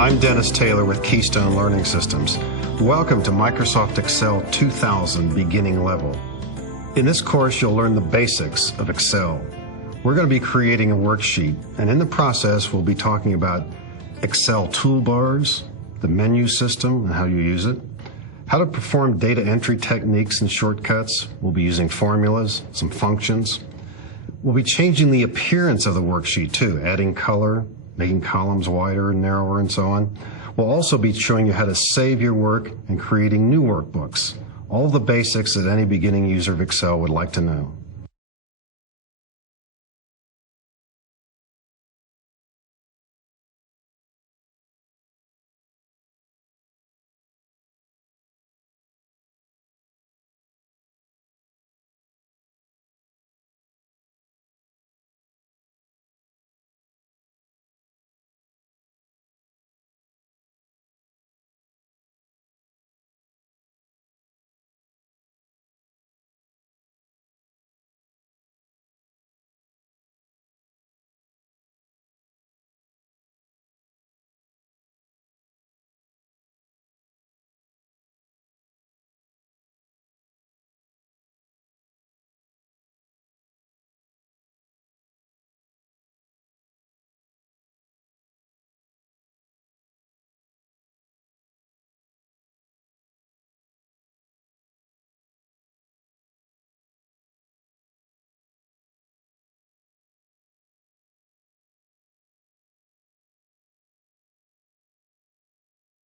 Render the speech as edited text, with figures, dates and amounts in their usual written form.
I'm Dennis Taylor with Keystone Learning Systems. Welcome to Microsoft Excel 2000 Beginning Level. In this course, you'll learn the basics of Excel. We're going to be creating a worksheet, and in the process, we'll be talking about Excel toolbars, the menu system and how you use it, how to perform data entry techniques and shortcuts. We'll be using formulas, some functions. We'll be changing the appearance of the worksheet too, adding color, making columns wider and narrower, and so on. We'll also be showing you how to save your work and creating new workbooks. All the basics that any beginning user of Excel would like to know.